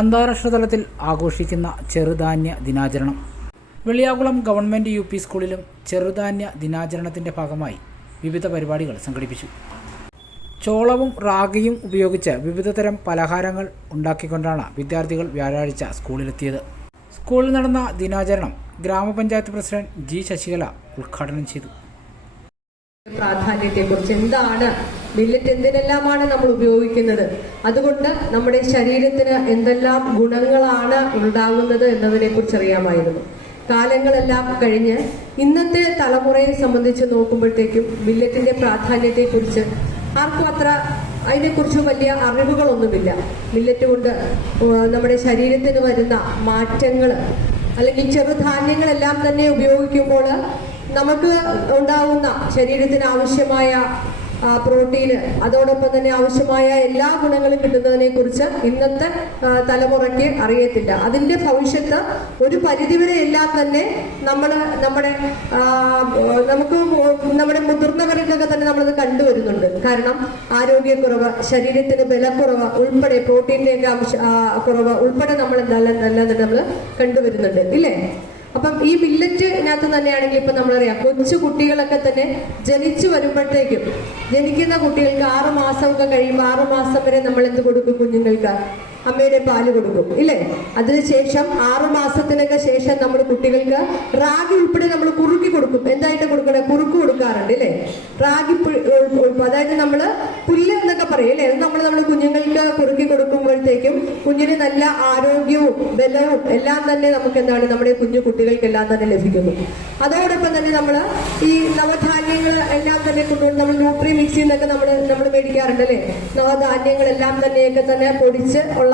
അന്താരാഷ്ട്ര തലത്തിൽ ആഘോഷിക്കുന്ന ചെറുധാന്യ ദിനാചരണം. വെളിയാകുളം ഗവൺമെൻറ് UP സ്കൂളിലും ചെറുധാന്യ ദിനാചരണത്തിൻ്റെ ഭാഗമായി വിവിധ പരിപാടികൾ സംഘടിപ്പിച്ചു. ചോളവും റാഗിയും ഉപയോഗിച്ച് വിവിധതരം പലഹാരങ്ങൾ ഉണ്ടാക്കിക്കൊണ്ടാണ് വിദ്യാർത്ഥികൾ വ്യാഴാഴ്ച സ്കൂളിലെത്തിയത്. സ്കൂളിൽ നടന്ന ദിനാചരണം ഗ്രാമപഞ്ചായത്ത് പ്രസിഡന്റ് G. ശശികല ഉദ്ഘാടനം ചെയ്തു. പ്രാധാന്യത്തെക്കുറിച്ച് എന്താണ് മില്ലറ്റ്, എന്തിനെല്ലാമാണ് നമ്മൾ ഉപയോഗിക്കുന്നത്, അതുകൊണ്ട് നമ്മുടെ ശരീരത്തിന് എന്തെല്ലാം ഗുണങ്ങളാണ് ഉണ്ടാകുന്നത് എന്നതിനെ കുറിച്ച് അറിയാമായിരുന്നു. കാലങ്ങളെല്ലാം കഴിഞ്ഞ് ഇന്നത്തെ തലമുറയെ സംബന്ധിച്ച് നോക്കുമ്പോഴത്തേക്കും മില്ലറ്റിന്റെ പ്രാധാന്യത്തെക്കുറിച്ച് ആർക്കും അത്ര അതിനെക്കുറിച്ച് വലിയ അറിവുകളൊന്നുമില്ല. മില്ലറ്റ് കൊണ്ട് നമ്മുടെ ശരീരത്തിന് വരുന്ന മാറ്റങ്ങൾ അല്ലെങ്കിൽ ചെറുധാന്യങ്ങളെല്ലാം തന്നെ ഉപയോഗിക്കുമ്പോൾ നമുക്ക് ഉണ്ടാകുന്ന ശരീരത്തിന് ആവശ്യമായ പ്രോട്ടീന്, അതോടൊപ്പം തന്നെ ആവശ്യമായ എല്ലാ ഗുണങ്ങളും കിട്ടുന്നതിനെ കുറിച്ച് ഇന്നത്തെ തലമുറയ്ക്ക് അറിയത്തില്ല. അതിന്റെ ഭവിഷ്യത്ത് ഒരു പരിധിവരെ എല്ലാം തന്നെ നമുക്ക് നമ്മുടെ മുതിർന്നവരിലൊക്കെ തന്നെ നമ്മളത് കണ്ടുവരുന്നുണ്ട്. കാരണം ആരോഗ്യക്കുറവ്, ശരീരത്തിന് ബലക്കുറവ് ഉൾപ്പെടെ, പ്രോട്ടീനിന്റെ കുറവ് ഉൾപ്പെടെ നമ്മൾ നമ്മൾ കണ്ടുവരുന്നുണ്ട്, ഇല്ലേ? അപ്പം ഈ മില്ലറ്റിനകത്ത് തന്നെയാണെങ്കിൽ ഇപ്പൊ നമ്മളറിയാം, കൊച്ചു കുട്ടികളൊക്കെ തന്നെ ജനിച്ചു വരുമ്പോഴത്തേക്കും, ജനിക്കുന്ന കുട്ടികൾക്ക് 6 മാസമൊക്കെ കഴിയുമ്പോൾ 6 മാസം വരെ നമ്മൾ എന്ത് കൊടുക്കും? കുഞ്ഞുങ്ങൾക്ക് അമ്മയുടെ പാല് കൊടുക്കും, ഇല്ലേ? അതിനുശേഷം 6 മാസത്തിനൊക്കെ ശേഷം നമ്മൾ കുട്ടികൾക്ക് റാഗി ഉൾപ്പെടെ നമ്മൾ കുറുക്കി കൊടുക്കും. എന്തായിട്ട് കൊടുക്കണേ? കുറുക്ക് കൊടുക്കാറുണ്ട്, ഇല്ലേ? റാഗി, അതായത് നമ്മള് പുല്ല് എന്നൊക്കെ പറയും, അല്ലേ? അത് നമ്മൾ കുഞ്ഞുങ്ങൾക്ക് കുറുക്കി കൊടുക്കുമ്പോഴത്തേക്കും കുഞ്ഞിന് നല്ല ആരോഗ്യവും ബലവും എല്ലാം തന്നെ നമുക്ക് എന്താണ്, നമ്മുടെ കുഞ്ഞു കുട്ടികൾക്കെല്ലാം തന്നെ ലഭിക്കുന്നു. അതോടൊപ്പം തന്നെ നമ്മൾ ഈ നവധാന്യങ്ങൾ എല്ലാം തന്നെ കൊണ്ടുവന്ന് നമ്മൾ ന്യൂട്രി മിക്സിയിൽ നിന്നൊക്കെ നമ്മൾ മേടിക്കാറുണ്ട്, അല്ലേ? നവധാന്യങ്ങളെല്ലാം തന്നെയൊക്കെ തന്നെ പൊടിച്ച് ഉള്ള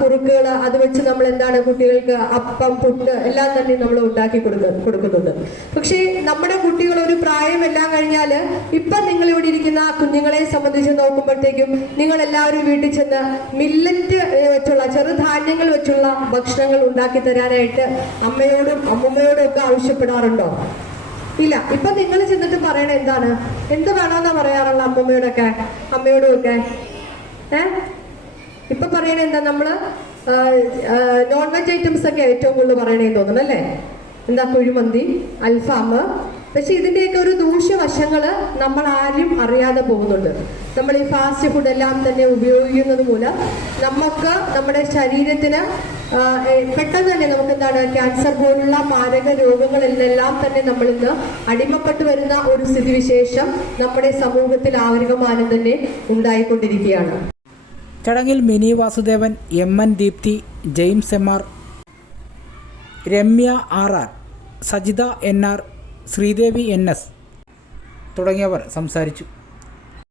കുറുക്കുകൾ, അത് വെച്ച് നമ്മൾ എന്താണ് കുട്ടികൾക്ക് അപ്പം, പുട്ട് എല്ലാം തന്നെ നമ്മൾ ഉണ്ടാക്കി കൊടുക്കുന്നുണ്ട്. പക്ഷേ നമ്മുടെ കുട്ടികൾ ഒരു പ്രായമെല്ലാം കഴിഞ്ഞാൽ, ഇപ്പൊ നിങ്ങൾ ഇവിടെ ഇരിക്കുന്ന കുഞ്ഞുങ്ങളെ സംബന്ധിച്ച് നോക്കുമ്പോഴത്തേക്കും നിങ്ങൾ എല്ലാവരും വീട്ടിൽ ചെന്ന് മില്ലറ്റ് വെച്ചുള്ള, ചെറുധാന്യങ്ങൾ വെച്ചുള്ള ഭക്ഷണങ്ങൾ ഉണ്ടാക്കി തരാനായിട്ട് അമ്മയോടും അമ്മൂമ്മയോടും ഒക്കെ ആവശ്യപ്പെടാറുണ്ടോ? ഇല്ല. ഇപ്പൊ നിങ്ങൾ ചെന്നിട്ട് പറയണ എന്താണ്? എന്ത് വേണമെന്നാ പറയാറുള്ള അമ്മൂമ്മയോടൊക്കെ, അമ്മയോടും ഒക്കെ? ഇപ്പൊ പറയണ എന്താ? നമ്മള് നോൺ വെജ് ഐറ്റംസ് ഒക്കെ ഏറ്റവും കൂടുതൽ പറയണേന്ന് തോന്നുന്നു, അല്ലേ? എന്താ? കുഴിമന്തി, അൽഫാം. പക്ഷെ ഇതിന്റെയൊക്കെ ഒരു ദൂഷ്യവശങ്ങള് നമ്മൾ ആരും അറിയാതെ പോകുന്നുണ്ട്. നമ്മൾ ഈ ഫാസ്റ്റ് ഫുഡ് എല്ലാം തന്നെ ഉപയോഗിക്കുന്നത് മൂലം നമുക്ക് നമ്മുടെ ശരീരത്തിന് പെട്ടെന്ന് തന്നെ നമുക്ക് എന്താണ്, ക്യാൻസർ പോലുള്ള മാരക രോഗങ്ങളെല്ലാം തന്നെ നമ്മൾ ഇന്ന് അടിമപ്പെട്ടു വരുന്ന ഒരു സ്ഥിതിവിശേഷം നമ്മുടെ സമൂഹത്തിൽ ആകമാനം തന്നെ ഉണ്ടായിക്കൊണ്ടിരിക്കുകയാണ്. ചടങ്ങിൽ Mini Vasudevan, MN Deepthi, James MR, Ramya RR, Sajitha NR, Sreedevi NS തുടങ്ങിയവർ സംസാരിച്ചു.